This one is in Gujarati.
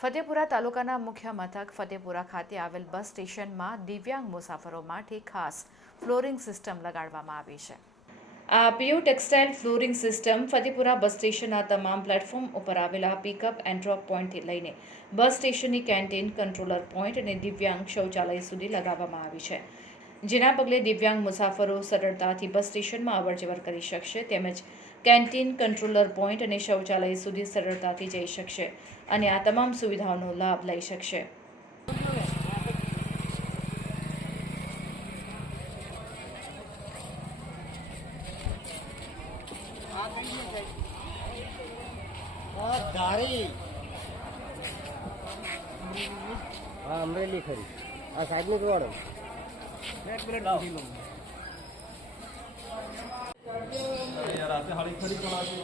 ફતેપુરા તાલુકાના મુખ્ય મથક ફતેપુરા ખાતે આવેલ બસ સ્ટેશનમાં દિવ્યાંગ મુસાફરો માટે ખાસ ફ્લોરિંગ સિસ્ટમ લગાડવામાં આવી છે. આ PU textile flooring system Fatepura bus સ્ટેશનના તમામ પ્લેટફોર્મ ઉપર આવેલા પિકઅપ એન્ડ ડ્રોપ પોઈન્ટથી લઈને બસ સ્ટેશનની કેન્ટીન કંટ્રોલર પોઈન્ટ અને દિવ્યાંગ શૌચાલય સુધી લગાવવામાં આવી છે. જેના પગલે દિવ્યાંગ મુસાફરો સરળતાથી બસ સ્ટેશનમાં અવરજવર કરી શકશે તેમજ કેન્ટીન કંટ્રોલર પોઈન્ટ અને શૌચાલય સુધી સરળતાથી જઈ શકશે અને આ તમામ સુવિધાઓનો લાભ લઈ શકશે. હા અમરેલી ખરી. આ સાઈડનું જોવાડો আছে হরেক হরি আছে।